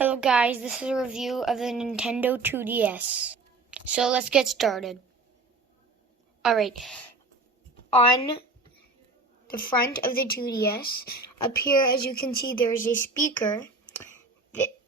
Hello guys, this is a review of the Nintendo 2DS. So let's get started. Alright, on the front of the 2DS, up here as you can see there's a speaker.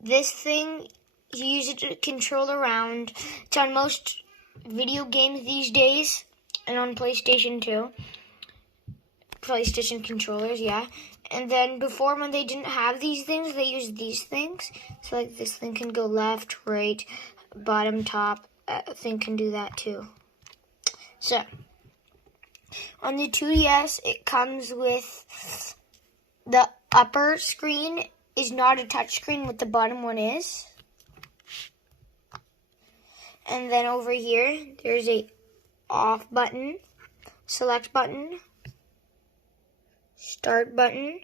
This thing, you use it to control around. It's on most video games these days and on PlayStation 2. PlayStation controllers, yeah. And then before, when they didn't have these things, they used these things. So like this thing can go left, right, bottom, top. Thing can do that too. So on the 2DS, it comes with the upper screen is not a touch screen, what the bottom one is. And then over here, there's a off button, select button, start button,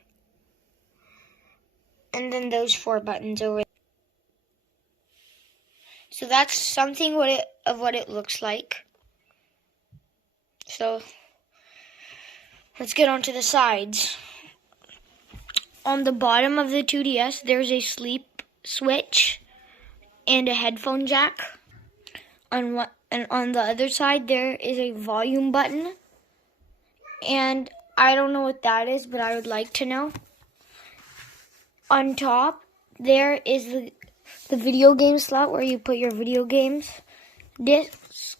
and then those 4 buttons over there. So that's something of what it looks like. So let's get on to the sides. On the bottom of the 2DS, there's a sleep switch and a headphone jack. And on the other side, there is a volume button. And I don't know what that is, but I would like to know. On top, there is the video game slot where you put your video games, discs,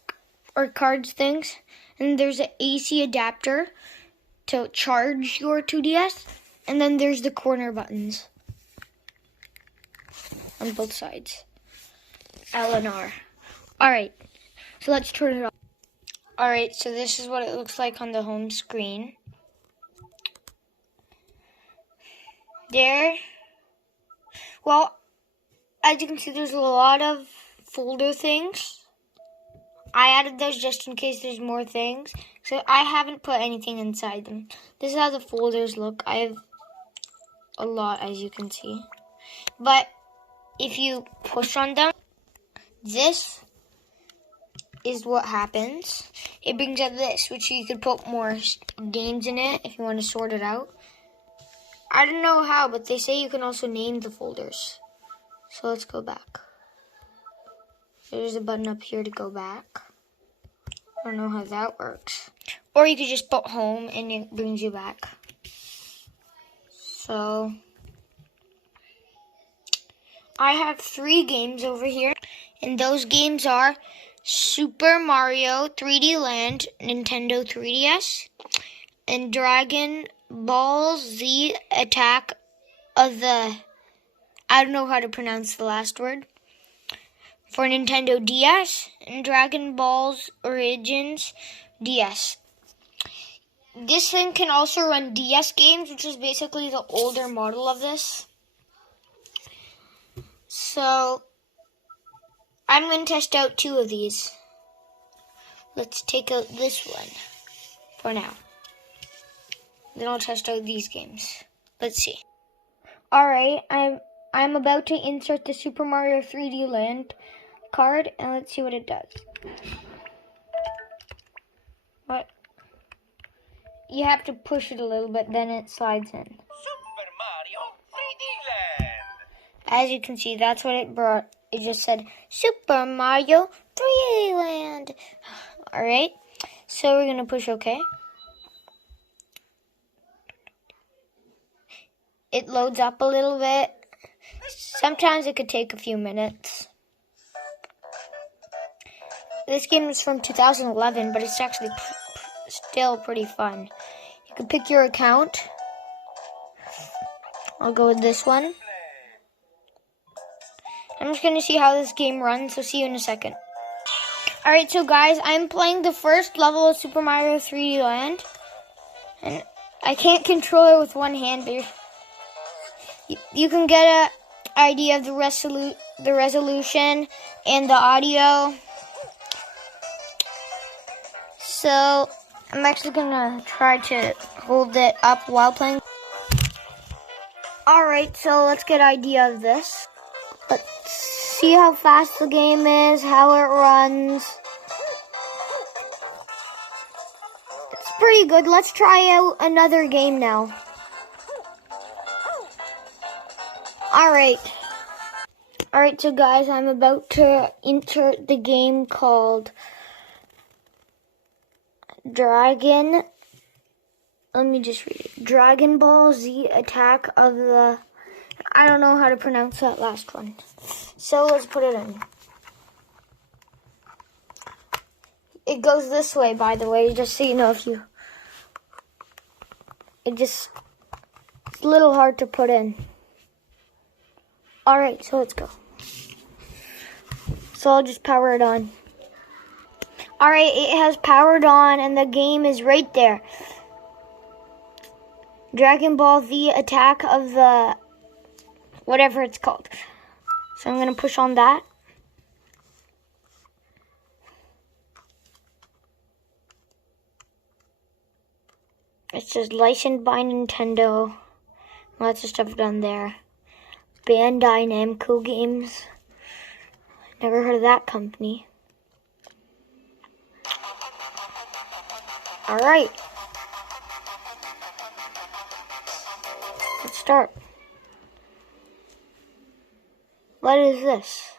or cards things. And there's an AC adapter to charge your 2DS. And then there's the corner buttons on both sides. L and R. Alright, so let's turn it off. Alright, so this is what it looks like on the home screen. Well, as you can see, there's a lot of folder things. I added those just in case there's more things. So I haven't put anything inside them. This is how the folders look. I have a lot, as you can see. But if you push on them, this is what happens. It brings up this, which you could put more games in it if you want to sort it out. I don't know how, but they say you can also name the folders. So let's go back. There's a button up here to go back. I don't know how that works. Or you could just put home and it brings you back. So I have 3 games over here. And those games are Super Mario 3D Land, Nintendo 3DS, and Dragon Ball Z Attack of the... I don't know how to pronounce the last word. For Nintendo DS and Dragon Ball's Origins DS. This thing can also run DS games, which is basically the older model of this. So I'm going to test out 2 of these. Let's take out this one for now. Then I'll test out these games. Let's see. Alright, I'm about to insert the Super Mario 3D Land card, and let's see what it does. What? You have to push it a little bit, then it slides in. Super Mario 3D Land. As you can see, that's what it brought. It just said Super Mario 3D Land. Alright, so we're going to push OK. It loads up a little bit. Sometimes it could take a few minutes. This game is from 2011, but it's actually still pretty fun. You can pick your account. I'll go with this one. I'm just going to see how this game runs, so see you in a second. Alright, so guys, I'm playing the first level of Super Mario 3D Land. And I can't control it with one hand, but you can get an idea of the resolution and the audio. So I'm actually going to try to hold it up while playing. Alright, so let's get an idea of this. Let's see how fast the game is, how it runs. It's pretty good. Let's try out another game now. Alright. Alright, so guys, I'm about to insert the game called Dragon. Let me just read it. Dragon Ball Z Attack of the... I don't know how to pronounce that last one. So let's put it in. It goes this way, by the way, just so you know if you... It's a little hard to put in. Alright, so let's go. So I'll just power it on. Alright, it has powered on and the game is right there. Dragon Ball Z Attack of the... whatever it's called. So I'm going to push on that. It says licensed by Nintendo. Lots of stuff done there. Bandai Namco Games. Never heard of that company. Alright. Let's start. What is this?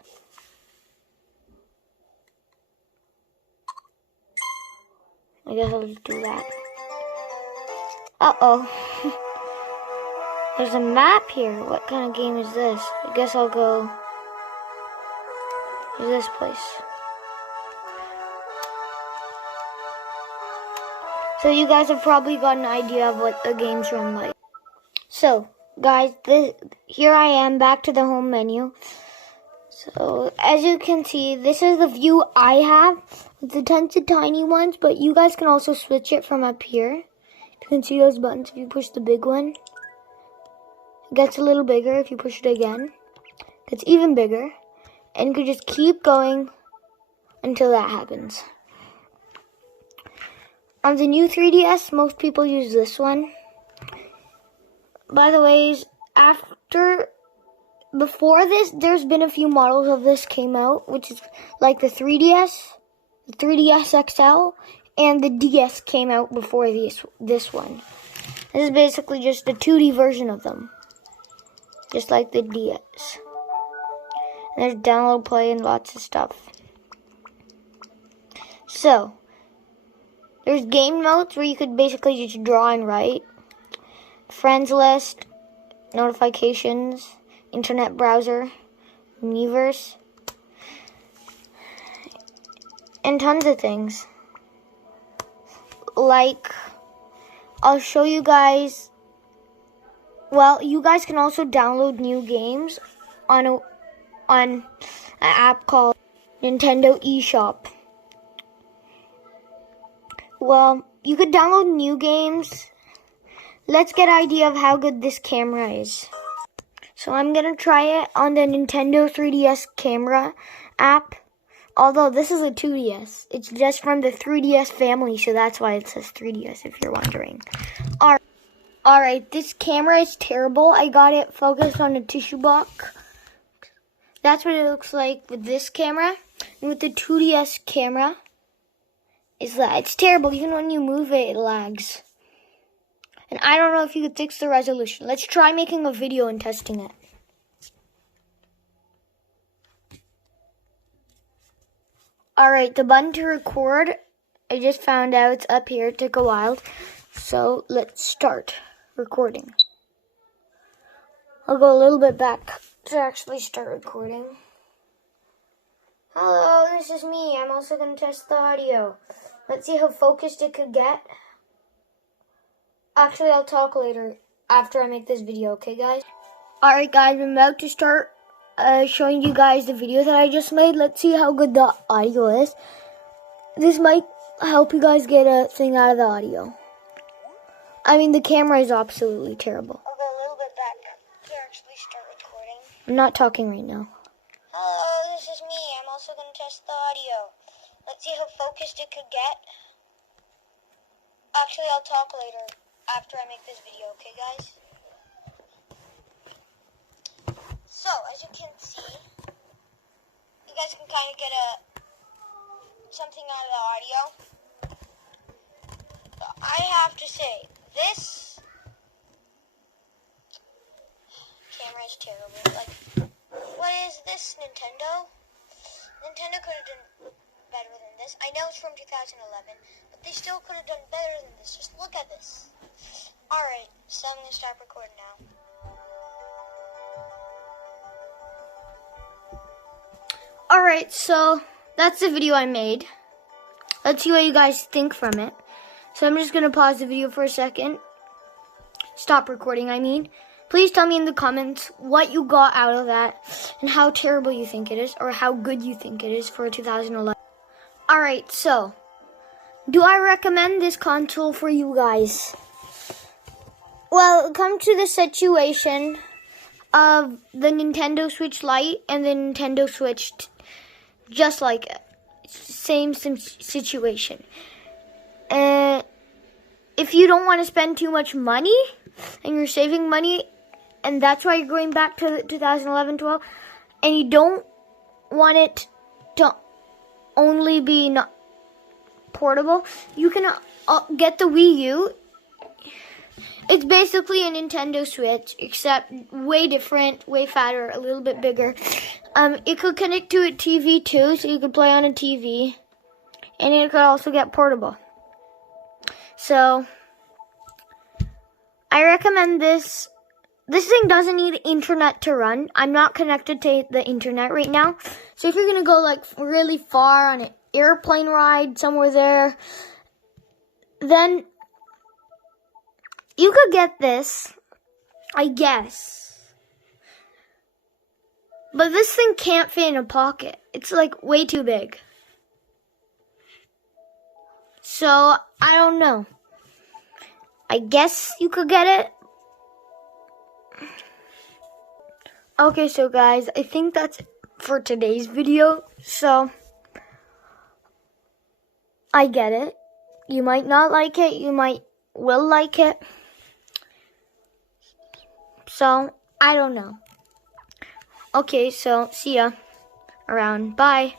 I guess I'll just do that. Uh-oh. There's a map here. What kind of game is this? I guess I'll go to this place. So you guys have probably got an idea of what the games run like. So, guys, here I am back to the home menu. So, as you can see, this is the view I have. It's a tons of tiny ones, but you guys can also switch it from up here. You can see those buttons if you push the big one. It gets a little bigger if you push it again. It gets even bigger. And you can just keep going until that happens. On the new 3DS, most people use this one. By the way, before this, there's been a few models of this came out, which is like the 3DS, the 3DS XL, and the DS came out before this one. This is basically just a 2D version of them, just like the DS. And there's download, play, and lots of stuff. So, there's game modes where you could basically just draw and write. Friends list, notifications, internet browser, Miiverse, and tons of things. Like, I'll show you guys. Well, you guys can also download new games on an app called Nintendo eShop. Well, you could download new games. Let's get an idea of how good this camera is. So I'm going to try it on the Nintendo 3DS camera app. Although this is a 2DS. It's just from the 3DS family, so that's why it says 3DS if you're wondering. Alright, this camera is terrible. I got it focused on a tissue box. That's what it looks like with this camera. And with the 2DS camera, it's terrible. Even when you move it, it lags. And I don't know if you could fix the resolution. Let's try making a video and testing it. Alright, the button to record, I just found out it's up here. It took a while. So let's start recording. I'll go a little bit back to actually start recording. Hello, this is me. I'm also going to test the audio. Let's see how focused it could get. Actually, I'll talk later after I make this video, okay, guys? Alright, guys, I'm about to start showing you guys the video that I just made. Let's see how good the audio is. This might help you guys get a thing out of the audio. I mean, the camera is absolutely terrible. I'll go a little bit back to actually start recording. I'm not talking right now. Hello, this is me. I'm also going to test the audio. Let's see how focused it could get. Actually, I'll talk later after I make this video, okay, guys? So, as you can see, you guys can kind of get something out of the audio. I have to say, this camera is terrible. Like, what is this this Nintendo could have done better than this. I know it's from 2011, but they still could have done better than this. Just look at this. Alright, so I'm going to stop recording now. Alright, so that's the video I made. Let's see what you guys think from it. So I'm just going to pause the video for a second. Stop recording, I mean. Please tell me in the comments what you got out of that and how terrible you think it is or how good you think it is for 2011. Alright, so do I recommend this console for you guys? Well, come to the situation of the Nintendo Switch Lite and the Nintendo Switch just like it. Same situation. If you don't want to spend too much money and you're saving money and that's why you're going back to 2011-12 and you don't want it to only be not portable, you can get the Wii U. It's basically a Nintendo Switch, except way different, way fatter, a little bit bigger. It could connect to a TV too, so you could play on a TV. And it could also get portable. So, I recommend this. This thing doesn't need internet to run. I'm not connected to the internet right now. So if you're going to go like really far on an airplane ride somewhere there, then you could get this, I guess. But this thing can't fit in a pocket. It's like way too big. So, I don't know. I guess you could get it. Okay, so guys, I think that's it for today's video. So, I get it. You might not like it. You will like it. So, I don't know. Okay, so see ya around. Bye.